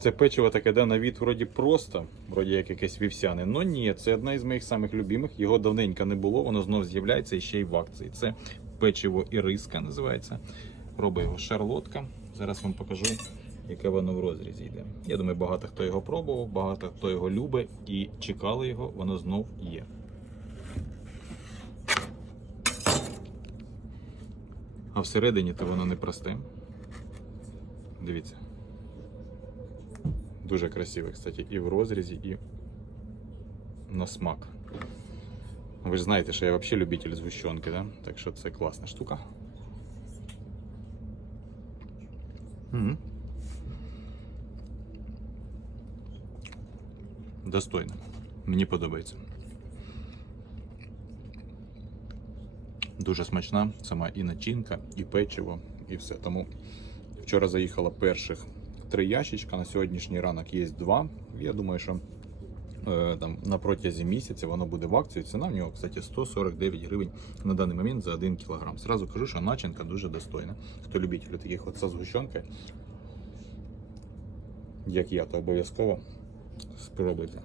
Це печиво таке, да, на від вроді просто, вроді як якесь вівсяне. Ну ні, це одна із моїх самих любимих. Його давненько не було, воно знов з'являється і ще й в акції. Це печиво іриска називається. Пробує його шарлотка. Зараз вам покажу, яке воно в розрізі йде. Я думаю, багато хто його пробував, багато хто його любить і чекали його, воно знов є. А всередині то воно не просте. Дивіться. Дуже красивий, кстати, і в розрізі, і на смак. Ви ж знаєте, що я взагалі любитель згущенки, да? так що це класна штука. Угу. Достойно. Мені подобається. Дуже смачна, сама і начинка, і печиво, і все. Тому вчора заїхала перших Три ящичка. На сьогоднішній ранок є два. Я думаю, що е, там на протязі місяця воно буде в акції. Ціна в нього, кстати, 149 гривень на даний момент за 1 кілограм. Сразу кажу, що начинка дуже достойна. Хто любитель таких от згущенки? як я, то обов'язково спробуйте.